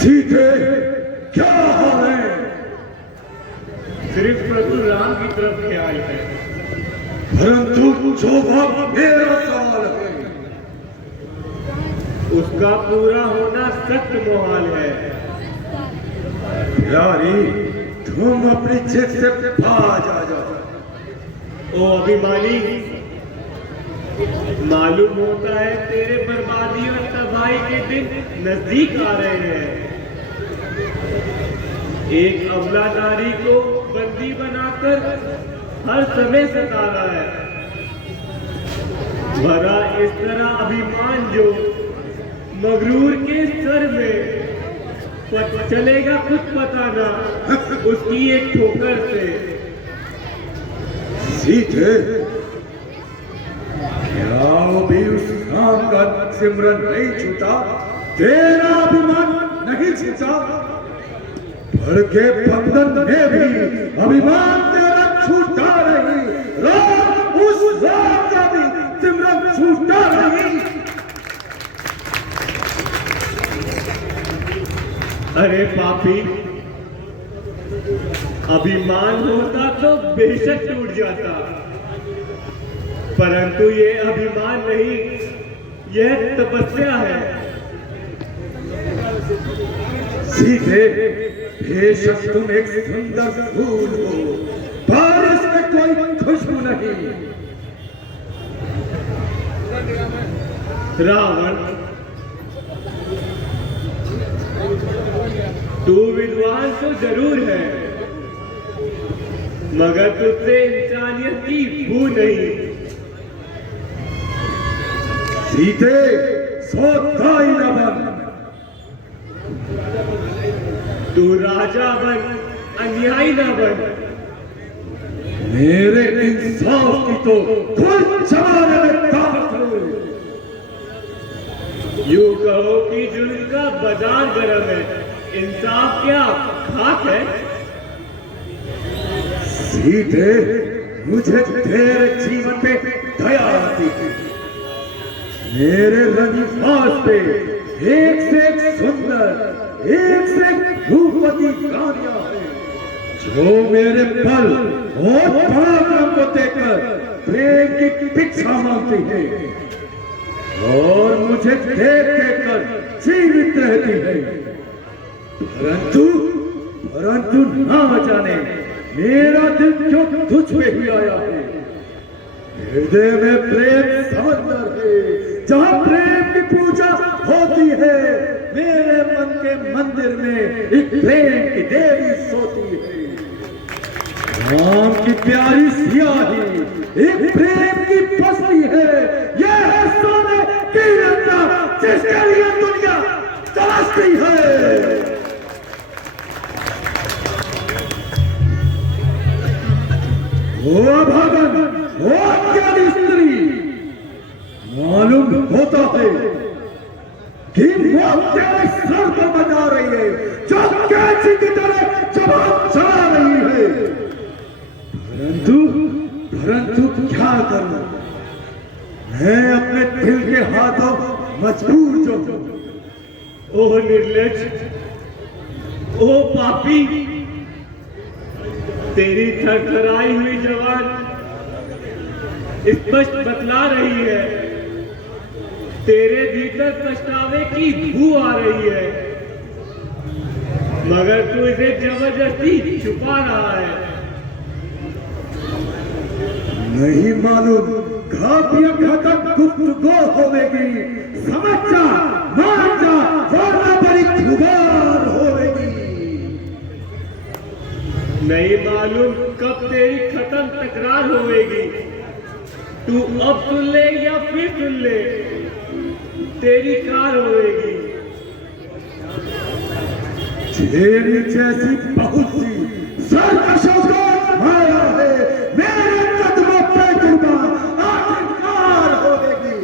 सीधे क्या हाल है? सिर्फ प्रभु राम की तरफ ख्याल है, परंतु जो बात मेरा सवाल है उसका पूरा होना सख्त मुहाल है। यारी तुम अपनी जिद से बाज आ जाओ। ओ अभिमानी, मालूम होता है तेरे बर्बादी और तबाही के दिन नजदीक आ रहे हैं। एक अबला नारी को बंदी बनाकर हर समय सता रहा है। भरा इस तरह अभिमान जो मगरूर के सर में चलेगा कुछ पता ना उसकी एक ठोकर से। सीधे क्या वो भी उस नाम का सिमरन नहीं छूटा? तेरा अभिमान नहीं छूटा? भड़ के बंधन में भी अभिमान तेरा छूटा नहीं। राम उस राम का भी सिमरन छूटा नहीं। अरे पापी, अभिमान होता तो बेशक टूट जाता, परंतु ये अभिमान नहीं, यह तपस्या है। सीधे बेशक तुम एक सुंदर फूल हो, पर इसमें कोई खुशबू नहीं। रावण, तू विद्वान तो जरूर है, मगर तुझसे इंसानियत की बू नहीं। सीधे सोताई न बन। तू राजा बन, अन्यायी न बन। मेरे इंसाफ की तो कोई जमाने में ताकत हो। यूं कहो कि जुल्म का बाजार गर्म है, इंसाफ क्या खाक है? सीधे मुझे तेरे जीवन पे दया आती है। मेरे रंगीफाज पे एक से एक सुंदर, एक से एक रूपवती रानियां हैं, जो मेरे बल और पराक्रम को देखकर प्रेम की भिक्षा मांगती है और मुझे देख कर जीवित रहती है। परंतु ना जाने मेरा दिल क्यों तुझ पे ही आया है। हृदय में प्रेम समंदर है, जहाँ प्रेम की पूजा होती है। मेरे मन के मंदिर में एक प्रेम की देवी सोती है। राम की प्यारी सियाही एक प्रेम की बस्ती है। यह है सोने की रंगा जिसके लिए दुनिया तलाशती है। ओ अभागन, ओ अज्ञानी स्त्री, मालूम होता है कि मौत तेरे सर पर बजा रही है, जो कैंची की तरह जवाब चला रही है। परंतु क्या करूं? मैं अपने दिल के हाथों मजबूर जो हूं। ओह निर्लज, ओह पापी, तेरी थरथराई हुई जवान स्पष्ट बतला रही है, तेरे भीतर पछतावे की बू आ रही है, मगर तू इसे जबरदस्ती छुपा रहा है। नहीं मालूम कब यह खत्म गुफ्तगू होगी, समझ जा, मान जा, वरना बड़ी जुबान होगी। नहीं मालूम कब तेरी खत्म तकरार होगी, तू अब सुन ले या फिर सुन ले, तेरी कार होगी। तेरी जैसी बहुत सी सरकशों को मारा है, मेरे कदमों पे कुर्बान आखिरकार होगी।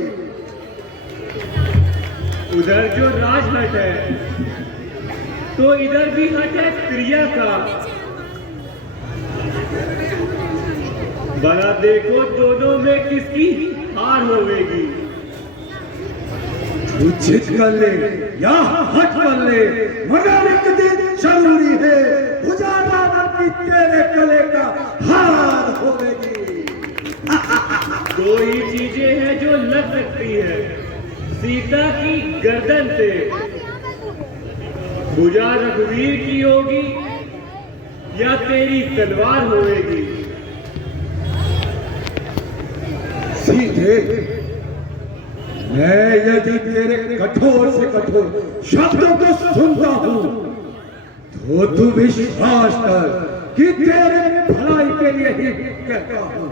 उधर जो राजहट है तो इधर भी हट है क्रिया का। बड़ा देखो दोनों में किसकी हार होगी। तू जिद कर ले या हट कर ले, मगर एक दिन जरूरी है बुझाना की तेरे गले का हार होगी। दो ही चीजें हैं जो लग सकती है, सीता की गर्दन से, भुजा रघुवीर की होगी या तेरी तलवार होगी। सीधे मैं यदि तेरे कठोर से कठोर शब्दों को सुनता हूं तो तू विश्वास कर कि तेरे भलाई के लिए ही कहता हूं।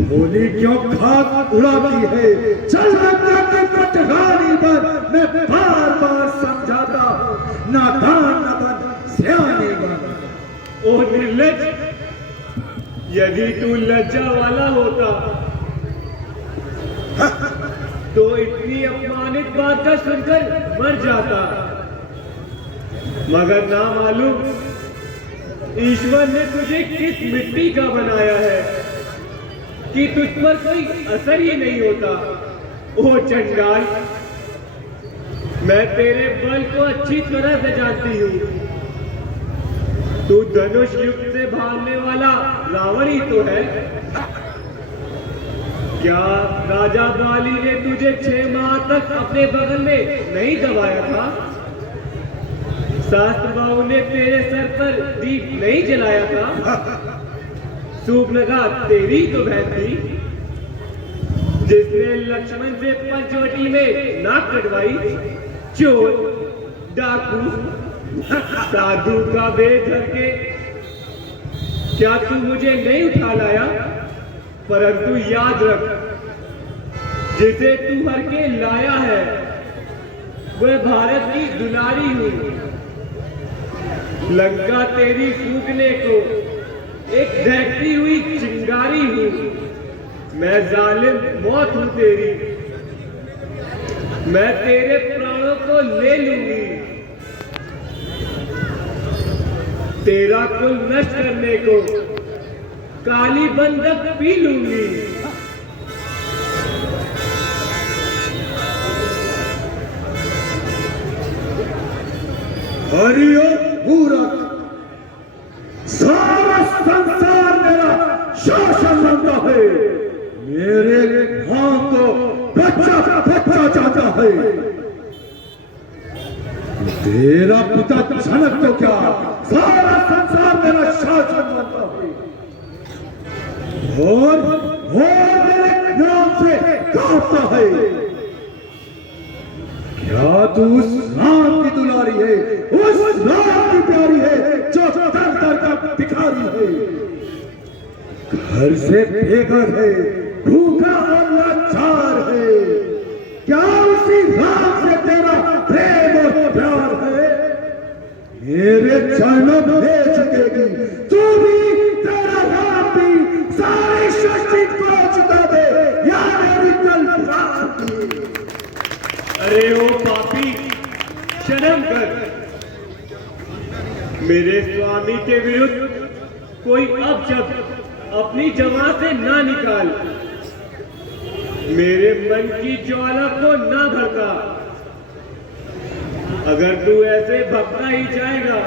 भोली क्यों खाक उड़ाती है, चल के पटरानी पर मैं बार बार समझाता हूं, नादान न बन सियानी बन। ओ निर्लज, यदि तू लज्जा वाला होता तो इतनी अपमानित बात का सुनकर मर जाता, मगर ना मालूम ईश्वर ने तुझे किस मिट्टी का बनाया है कि तुझ पर कोई असर ही नहीं होता। ओ चंडाल, मैं तेरे बल को अच्छी तरह से जानती हूँ। तू धनुष युद्ध से भागने वाला रावण ही तो है। क्या राजा बाली ने तुझे 6 माह तक अपने बगल में नहीं दबाया था? शास्त्र बाबू ने तेरे सर पर दीप नहीं जलाया था? सूर्पनखा तेरी तो बहन थी जिसने लक्ष्मण से पंचवटी में नाक कटवाई। चोर, डाकू, साधु का भेद धर के क्या तू मुझे नहीं उठा लाया? परंतु याद रख, जिसे तू हर के लाया है वह भारत की दुलारी हूं। लंका तेरी फूकने को एक दहकती हुई चिंगारी हूं। मैं जालिम मौत हूं तेरी, मैं तेरे प्राणों को ले लूंगी, तेरा कुल नष्ट करने को काली बंदक पी लूंगी। हरिओम मूरख, सारा संसार मेरा शासन मानता है, मेरे नाम को बच्चा बच्चा चाहता है। तेरा पिता जनक तो क्या सारा संसार मेरा शासन मानता है, और मेरे नाम से कांपता है। क्या तू उस राम की दुलारी है, उस राम की प्यारी है जो दर दर का भिखारी है, घर से बेघर है, भूखा और लाचार है? क्या उसी राम से तेरा प्रेम और प्यार है? मेरे चरणों में दे चुकेगी तू भी, तेरा राम भी, सारी सृष्टि को चुका दे या मेरी कल्पना। अरे ओ पापी, शर्म कर। मेरे स्वामी के विरुद्ध कोई अपशब्द अपनी जबान से ना निकाल, मेरे मन की ज्वाला को ना भड़का। अगर तू ऐसे भटका ही जाएगा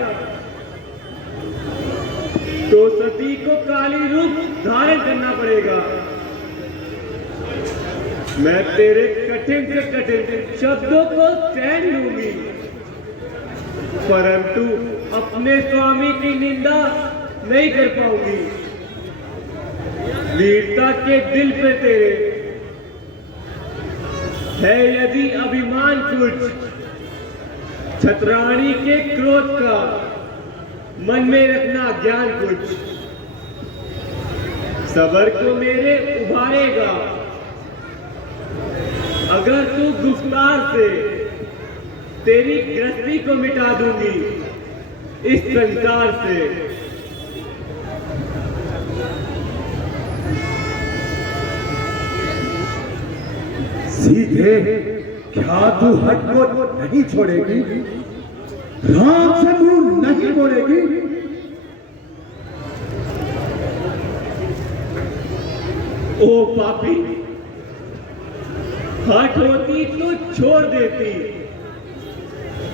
तो सती को काली रूप धारण करना पड़ेगा। मैं तेरे कठिन से कठिन शब्दों को सहन लूंगी, परंतु अपने स्वामी की निंदा नहीं कर पाऊंगी। वीरता के दिल पे तेरे है यदि अभिमान कुछ, छतरानी के क्रोध का मन में रखना ज्ञान कुछ, सबर को मेरे उभारेगा अगर तू गुफ्तार से तेरी गृहस्थी को मिटा दूंगी इस संसार से। सीधे क्या तू हट को नहीं छोड़ेगी? राम से मुंह नहीं मोड़ेगी? ओ पापी, हट होती तो छोड़ देती,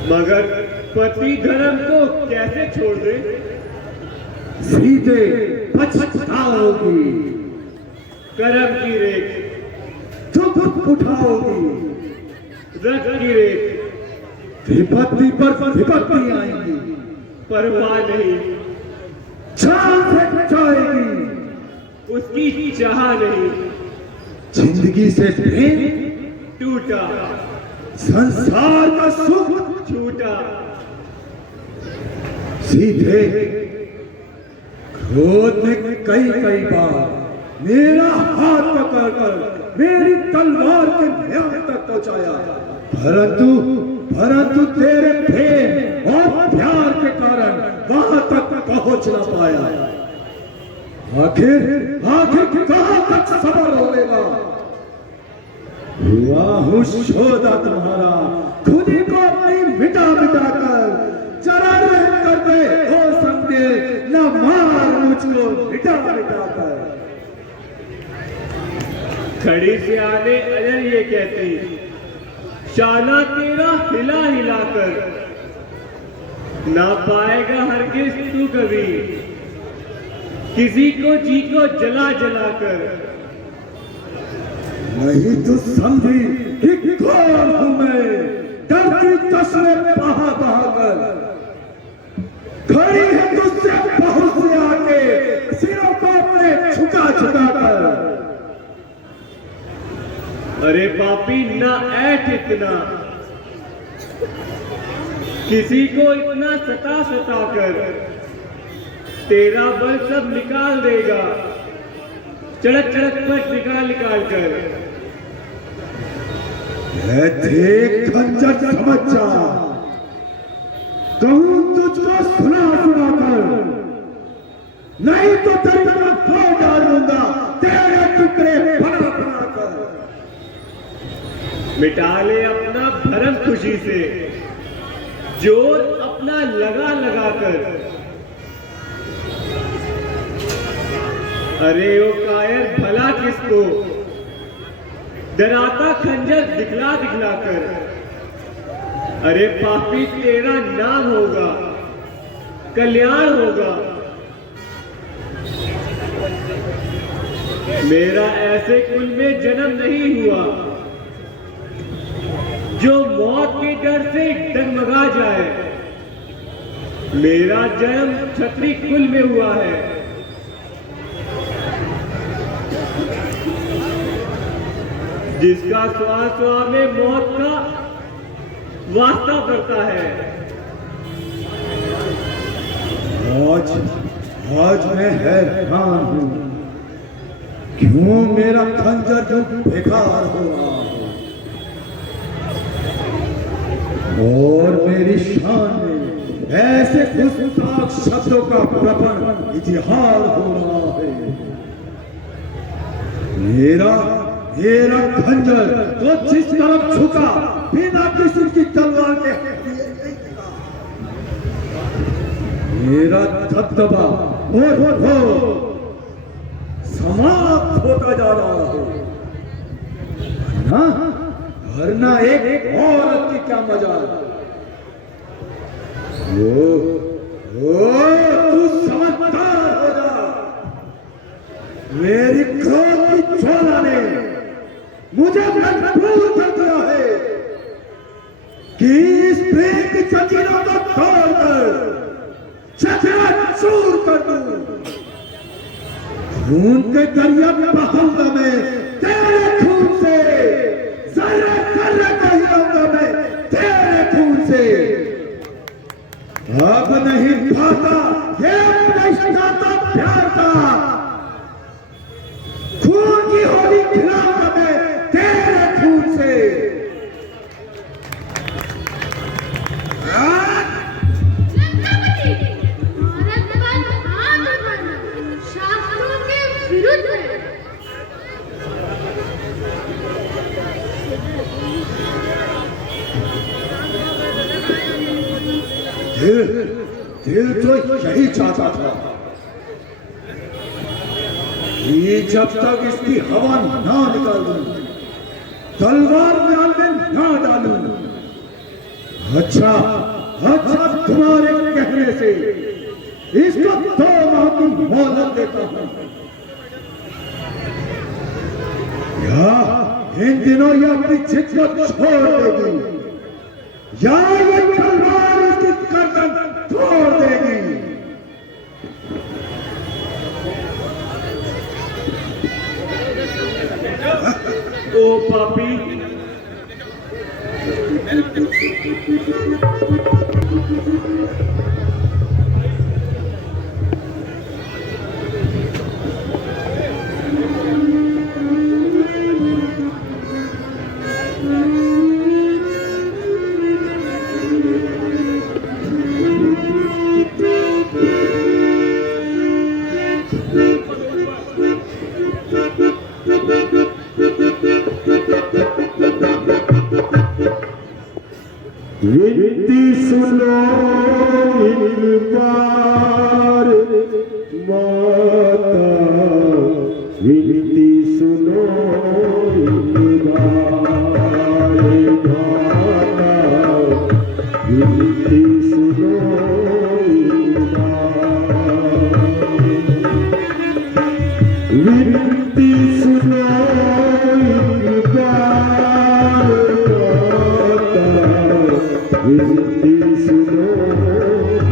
मगर पति धर्म को कैसे छोड़ दे? सीधे पछताओगी, कर्म की रेख दुख उठाओगी, रथ की रेख विपत्ति पर विपत्ति आएंगी, परवाह नहीं, जान से जाएगी, उसकी चाह नहीं, जिंदगी से प्रेम टूटा, संसार का सुख छूटा। सीधे क्रोध में कई बार मेरा हाथ पकड़कर मेरी तलवार के न्याय तक पहुंचाया, परंतु तेरे प्रेम और प्यार के कारण वहां तक पहुंच ना पाया। आखिर कहां तक सबर होगा? हुआ हूं शोधा तुम्हारा, खुद ही को अपनी मिटा कर जरा रह कर दे हो समझे न मार मुझको मिटा कर। खड़ी से आने अजर ये कहती, शाना तेरा हिला हिला कर ना पाएगा हरगिज तू कभी किसी को जी को जला जला कर। नहीं तो समझी कि कौन हूं मैं, डरती तस्वीर बहा कर खड़ी है तुझसे बहुत से आके सिरों को अपने झुका कर। अरे पापी ना ऐठ इतना, किसी को इतना सता कर तेरा बल सब निकाल देगा, चड़क पर निकाल कर। देख खंजर समझ जा, कहूं तुझको सुना कर, नहीं तो तेरी फोड़ डालूंगा तेरे टुकड़े बना कर। मिटा ले अपना भरम खुशी से, जोर अपना लगा कर। अरे ओ कायर भला किसको, डराता खंजर दिखला कर। अरे पापी तेरा नाम होगा, कल्याण होगा। मेरा ऐसे कुल में जन्म नहीं हुआ जो मौत के डर से डगमगा जाए। मेरा जन्म क्षत्रिय कुल में हुआ है। जिसका श्वास में मौत का वास्ता पड़ता है। आज मैं हैरान हूं, क्यों मेरा खंजर जो बेकार हो रहा है और मेरी शान में ऐसे गुस्ताख शब्दों का प्रबल इतिहार हो रहा है। मेरा खंजर तो जिस तरफ झुका बिना किसी की तलवार के मेरा दबदबा हो समाप्त होता जा रहा है। वरना एक औरत की क्या मजा। तू समझदार हो जा। मेरी क्रोध की ज्वाला ने मुझे मजबूर कर दिया है कि इस प्रेम की जंजीरों को तोड़कर चकनाचूर कर दूं। खून के दरिया में बहाऊंगा मैं तेरे खून से, जर्रे जर्रे को हिलाऊंगा मैं तेरे खून से। अब नहीं भाता ये रिश्ता तो प्यार का, खून की होली खिलाऊंगा मैं तेरे खून से। शास्त्रों के विरुद्ध है। दिल तो यही चाहता था कि जब तक इसकी हवा ना निकाल दूं, तलवार म्यान में ना डालूं। अच्छा अच्छा, तुम्हारे कहने से इसको 2 माह की मोहलत देता हूं, या इन दिनों ये अपनी जिद को छोड़ देगी, या ये तलवार इसकी गर्दन तोड़ देगी। ओ पापी, विनती सुनो एक बार माता, विनती सुनो एक बार माता, विनती सुनो एक बार, विनती सुनो एक बार माता, विनती सुनो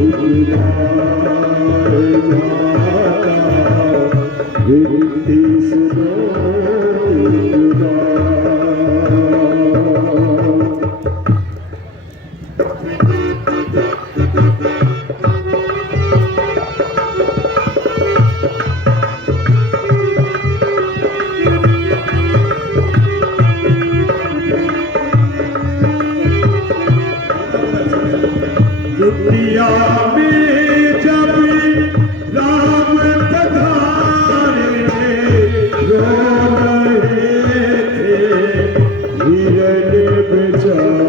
एक बार माता, विनती सुनो एक बार। दुनिया में जब राम पधारे, रो रहे थे हिरण बेचारे।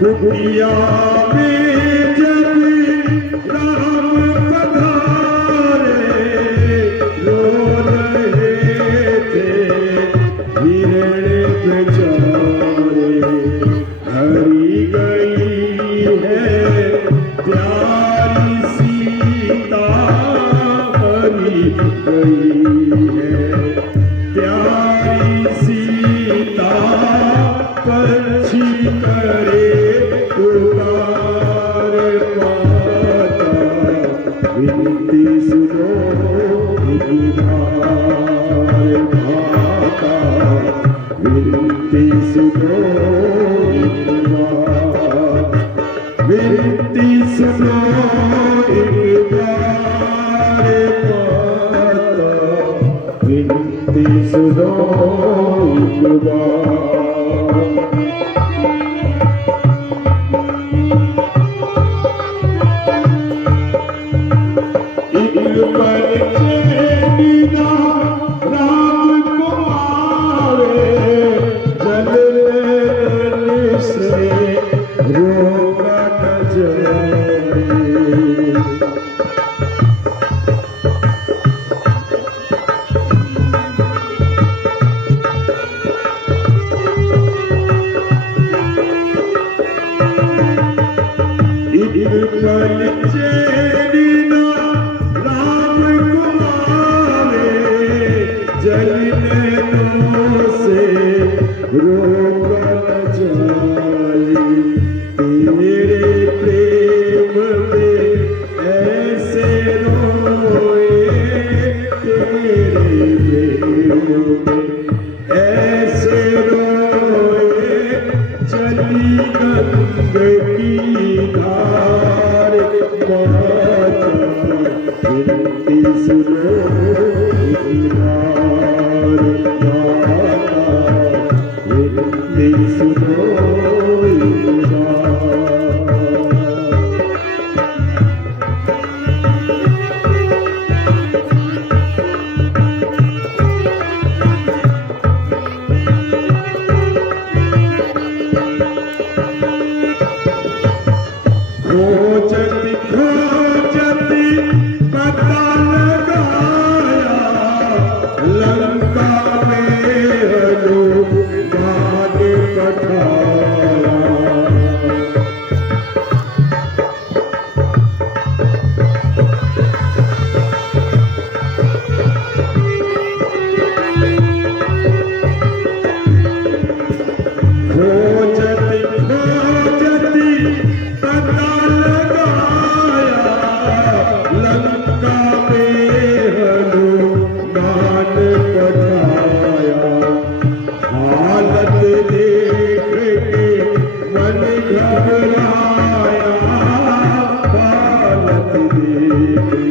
दुनिया में जब राम पधारे, रो रहे थे हिरण बेचारे। हरी गई है प्यारी सीता, हरी गई है प्यारी सीता, पक्षी करे पुकार माता, विनती सुनो एक बार माता, विनती सुनो एक बार, विनती सुनो एक बार माता, विनती सुनो एक बार। राम कुमारे जल से रोका न जाए। नैनों से रोका न जाए, तेरे प्रेम में ऐसे रोए, तेरे प्रेम में ऐसे रोए, चली गंग की धार, माता विनती सुनो एक बार, माता विनती सुनो एक बार। खोजती खोजती पता लगाया, लंका में हनुमान पठाया। खोजती खोजती पता लगाया, लंका में हनुमान पठाया। हालत देख के मन घबराया, हालत देख के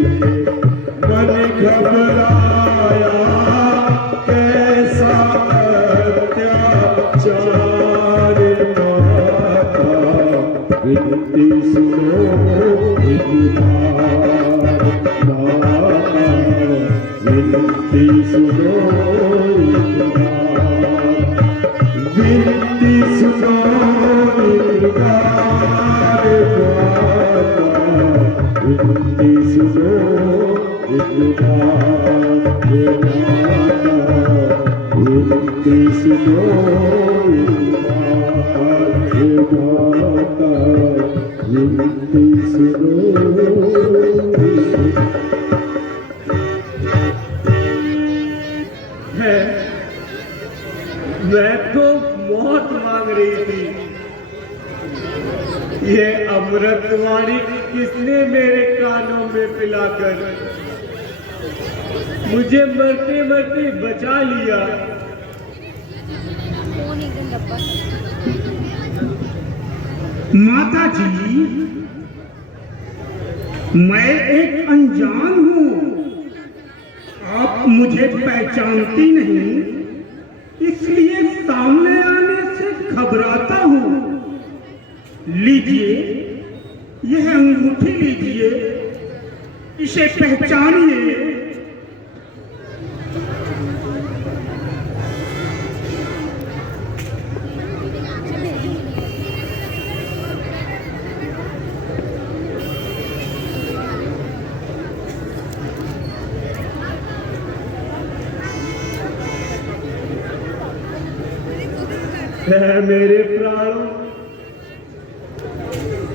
मन घबराया, कैसा अत्याचार, माता विनती सुनो एक बार, माता विनती सुनो एक बार, विनती सुनो एक बार, माता विनती सुनो एक बार, माता विनती सुनो एक बार, माता विनती सुनो एक बार। है, मैं तो मौत मांग रही थी, ये अमृतवाणी किसने मेरे कानों में पिलाकर मुझे मरते मरते बचा लिया। माता जी, मैं एक अनजान हूँ, आप मुझे पहचानती नहीं, इसलिए सामने आने से घबराता हूँ। लीजिए, यह अंगूठी लीजिए, इसे पहचानिए। है मेरे प्राणों,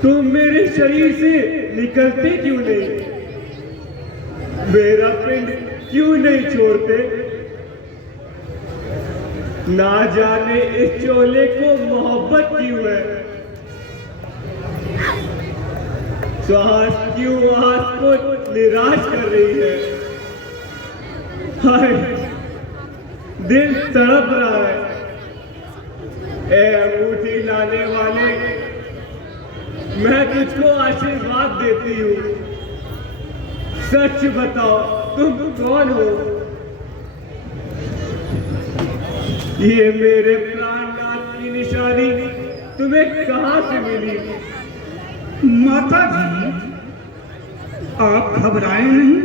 तुम मेरे शरीर से निकलते क्यों नहीं? मेरा पिंड क्यों नहीं छोड़ते? ना जाने इस चोले को मोहब्बत क्यों है, श्वास क्यों आस को निराश कर रही है। हाय, दिल तड़प रहा है। ए अंगूठी लाने वाले, मैं तुझको आशीर्वाद देती हूँ, सच बताओ तुम कौन हो? ये मेरे प्राणनाथ की निशानी तुम्हें कहाँ से मिली? माता जी, आप घबराएं नहीं,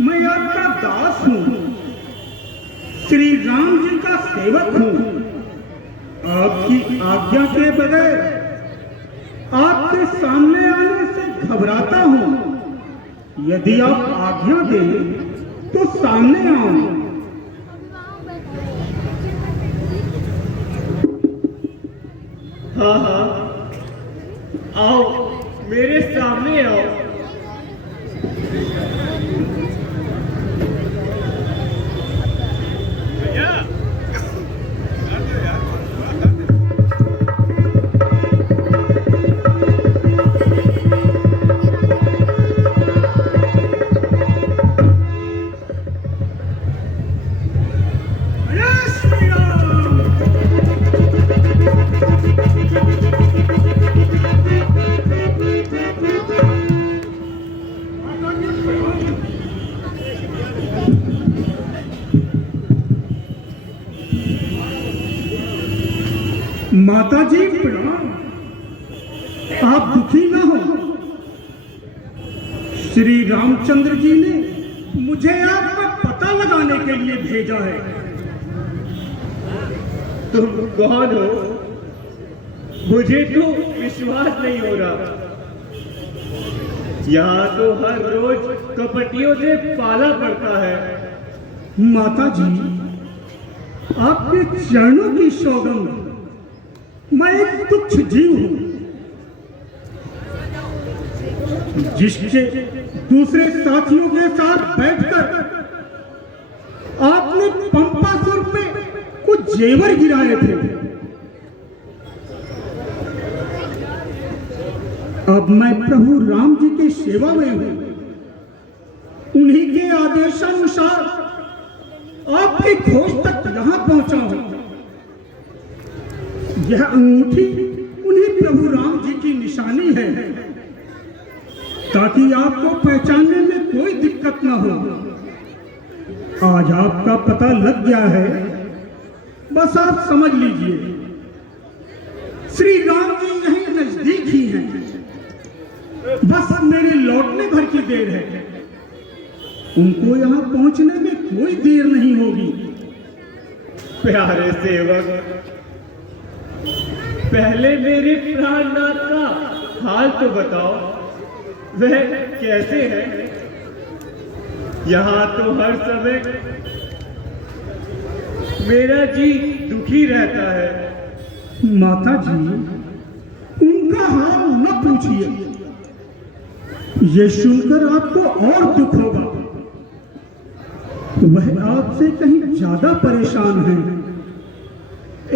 मैं आपका दास हूँ, श्री राम जी का सेवक हूँ। आपकी आज्ञा के बगैर आपके सामने आने से घबराता हूँ। यदि आप आज्ञा दें तो सामने आऊं। हाँ हाँ, आओ, मेरे सामने आओ। श्री राम। माता जी प्रणाम। आप दुखी ना हो। श्री रामचंद्र जी ने मुझे आपका पता लगाने के लिए भेजा है। तुम कौन हो? मुझे तो विश्वास नहीं हो रहा। यहाँ तो हर रोज कपटियों से पाला पड़ता है। माता जी, आपके चरणों की सौगंध, मैं एक तुच्छ जीव हूं जिसके दूसरे साथियों के साथ बैठकर आपने पंपासुर पे कुछ जेवर गिराए थे। अब मैं प्रभु राम जी की सेवा में हूं। उन्हीं के आदेशानुसार आपकी खोज तक यहां पहुंचा हूं। यह अंगूठी उन्हीं प्रभु राम जी की निशानी है, ताकि आपको पहचानने में कोई दिक्कत ना हो। आज आपका पता लग गया है, बस आप समझ लीजिए। श्री राम जी यहीं नजदीक ही हैं। बस मेरे लौटने भर की देर है। उनको यहाँ पहुंचने में कोई देर नहीं होगी। प्यारे सेवक, पहले मेरे प्राणनाथ का हाल तो बताओ, वह कैसे है? यहाँ तो हर समय मेरा जी दुखी रहता है। माता जी, उनका हाल न पूछिए। ये सुनकर आपको और दुख होगा। वह आपसे कहीं ज्यादा परेशान हैं।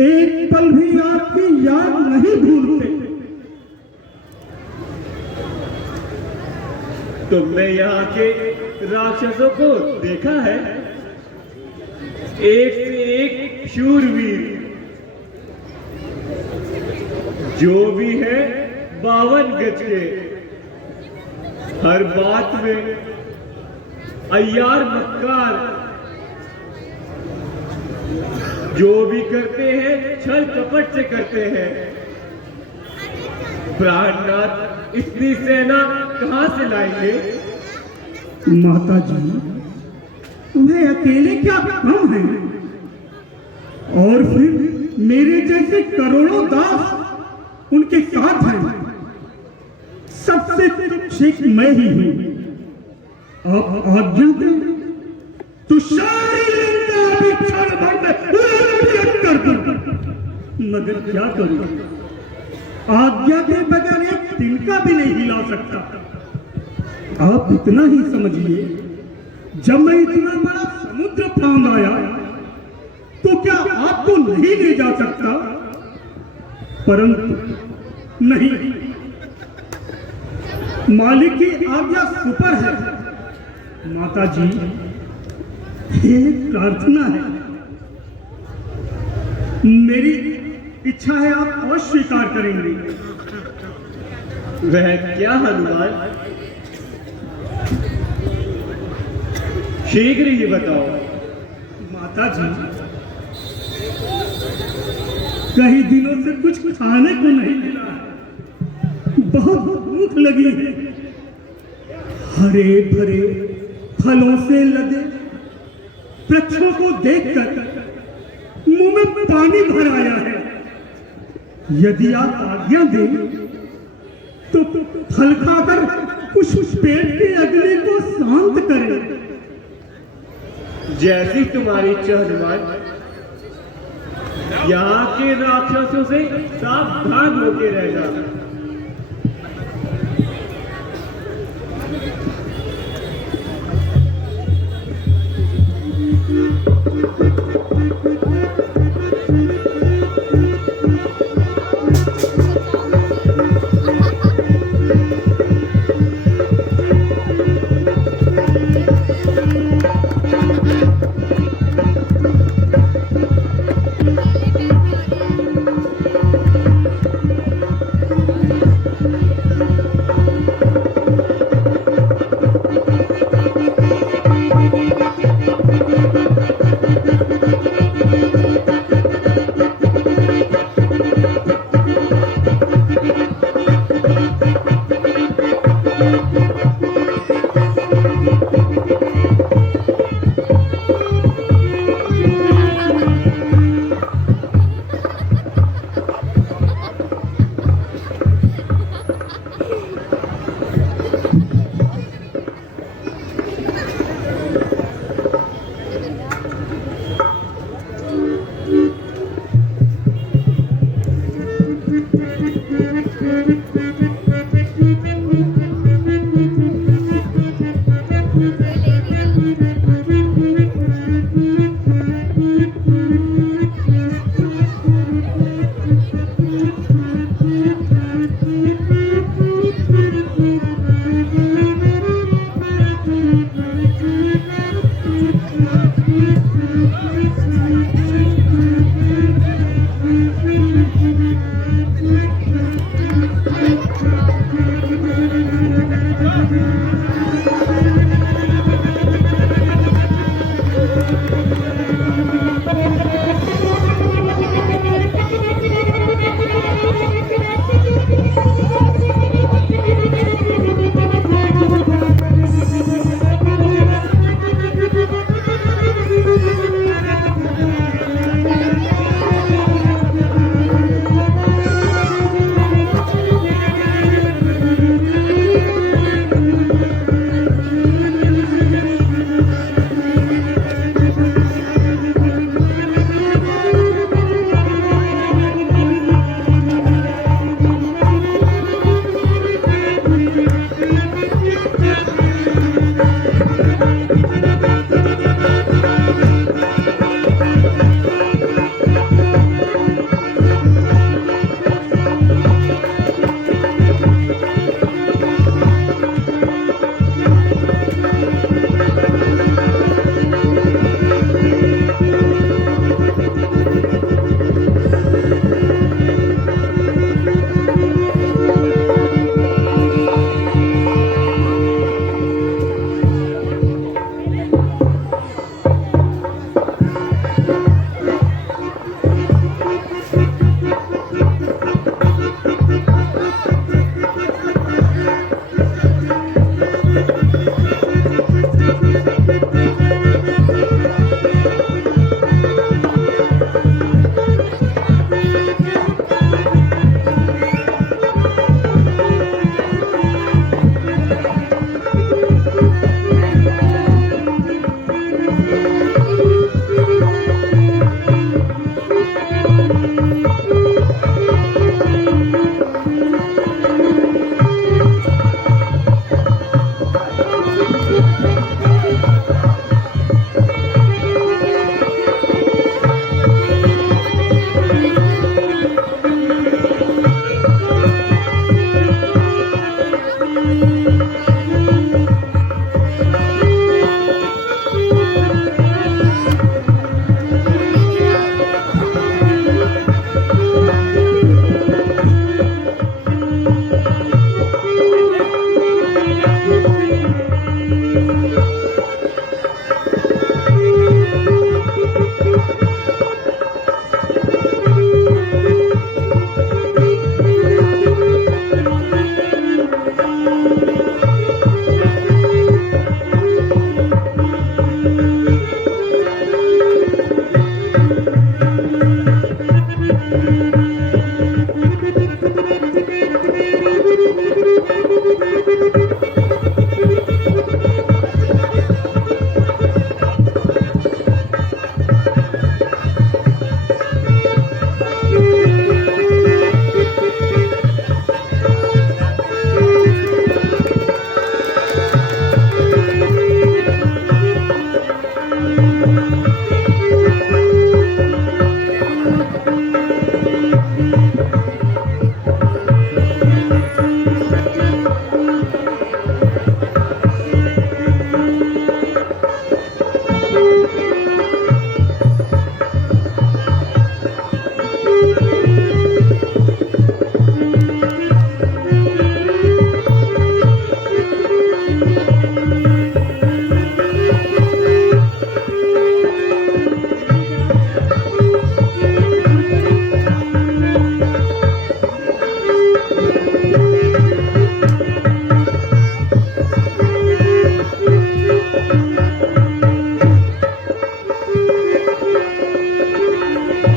एक पल भी आपकी याद नहीं भूलते। तुमने यहाँ के राक्षसों को देखा है? एक से एक शूरवीर, जो भी है 52 गज के, हर बात में अय्यार मक्कार, जो भी करते हैं छल कपट से करते हैं। प्राणनाथ इतनी सेना कहां से लाएंगे? माता जी, उन्हें अकेले क्या कम है? और फिर मेरे जैसे करोड़ों दास उनके साथ हैं। सबसे तुच्छ मैं ही हूं। आप आज्ञा दें तो सारी लंका भी क्षण भर में उलट कर दूं। मगर क्या करूं? आज्ञा के बगैर एक तिनका भी नहीं हिला सकता। आप इतना ही समझिए, जब मैं इतना बड़ा समुद्र फांद आया तो क्या आपको नहीं ले जा सकता? परंतु नहीं, मालिक की आज्ञा सुपर है। माता जी, एक प्रार्थना है। मेरी इच्छा है आप अस्वीकार करेंगे। वह क्या हनुमान? शीघ्र ही बताओ। माता जी, कई दिनों से कुछ खाने को नहीं मिला है। बहुत भूख लगी है। हरे भरे फलों से लदे वृक्षों को देखकर मुंह में पानी भर आया है। यदि आप आज्ञा दें तो फल खाकर कुछ पेट के अग्नि को शांत करें। जैसी तुम्हारी इच्छा हनुमान। यहाँ के राक्षसों से सावधान होके रहना।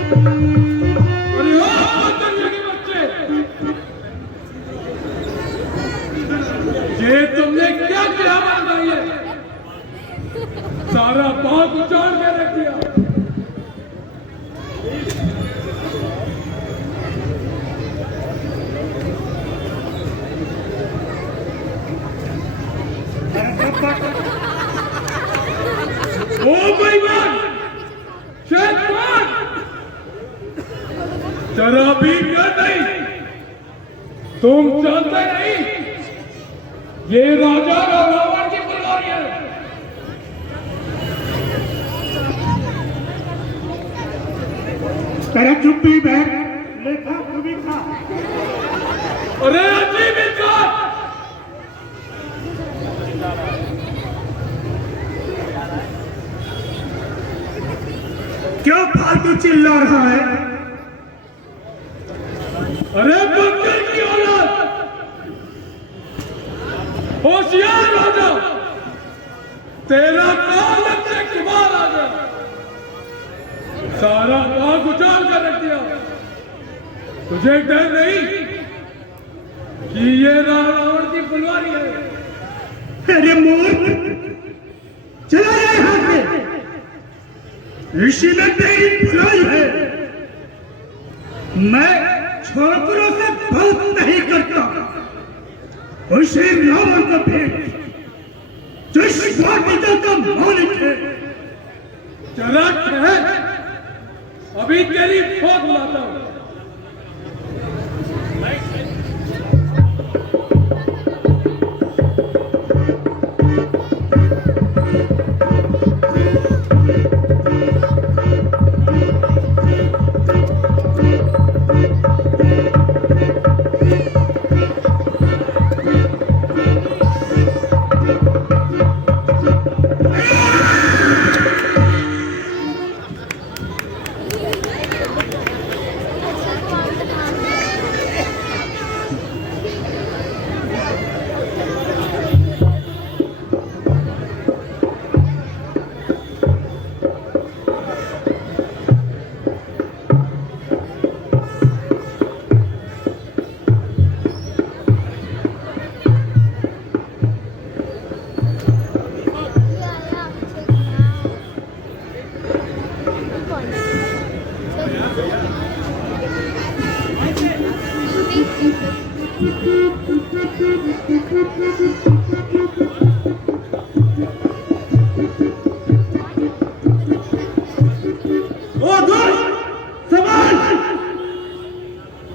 अरे ओ बदतमीज के बच्चे, ये तुमने क्या किया बताइए? सारा पांव उछाल के रख दिया। ओ बेईमान, शैतान, जरा भी डर नहीं। तुम जानते नहीं ये राजा रावण की फुलवारी है। तेरा चुप भी बैठ, लेखा तू भी खा। अरे अजीब इंसान, क्यों फालतू चिल्ला रहा है? अरे बंदर की औलाद, होशियार हो जा, तेरा काल से कुमार आ गया। सारा पाग उछाल कर रख दिया। तुझे डर नहीं कि ये रावण की फुलवारी है? अरे मूर्ख, चला जा यहाँ से। ऋषि में तेरी भलाई है। मैं छोकरों से बात नहीं करता। उसे रावण को भेज जो इस वाटिका का मालिक है। जरा ठहर, अभी तेरी खोज लाता हूं।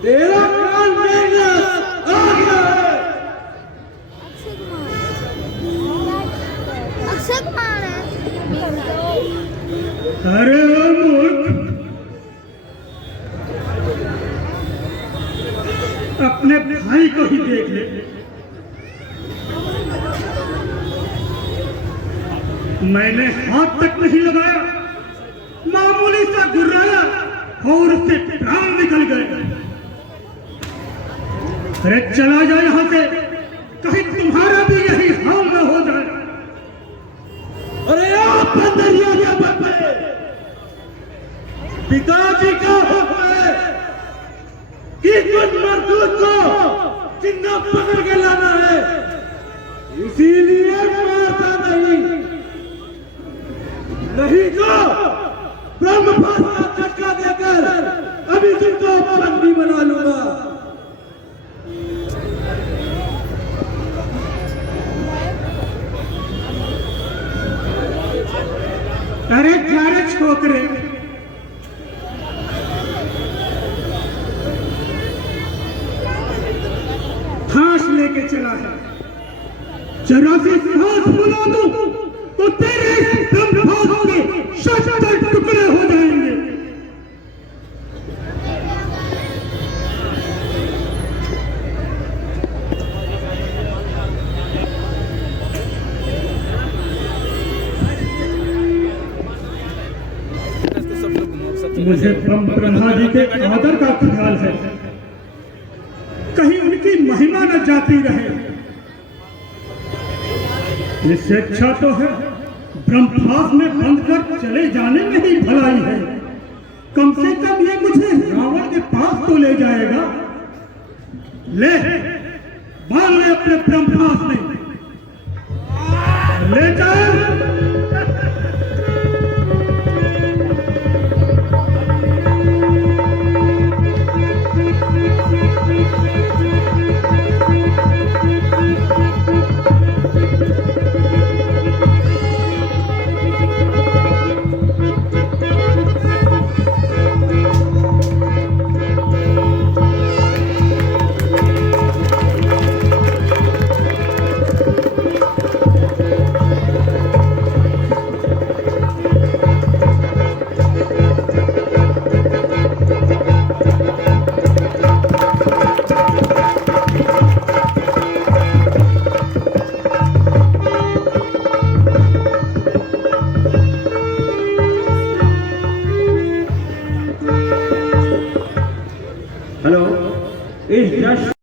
तेरा काल मेरा आ गया है। अक्षय कुमार है। अरे ओ मूर्ख, अपने भाई को ही देख ले। मैंने हाथ तक नहीं लगाया, मामूली सा गुर्राया और उससे प्राण निकल गए। अरे चला जाए यहाँ से, कहीं तुम्हारा भी यही हाल न हो जाए। अरे आप बंदरिया क्या बंदे, पिताजी का हुक्म है कि कुछ मजदूर को जिंदा पकड़ के लाना है, इसीलिए मारता नहीं तो ब्रह्मपाश का झटका देकर अभी तुमको बंदी बना लूंगा। अरे जा रे छोकरे, फांस लेके चला है। जरा सी सांस बुला दूं तो तेरे इस ब्रह्मपाश के 70 टुकड़े हो जाएंगे। मुझे ब्रह्मा जी के आदर का ख्याल है, कहीं उनकी महिमा न जाती रहे। इससे अच्छा तो है ब्रह्मपाश में बंद कर चले जाने में ही भलाई है। कम से कम ये मुझे रावण के पास तो ले जाएगा। ले बांध ले अपने ब्रह्मास्त्र में, ले चल। हेलो, इस दृश्य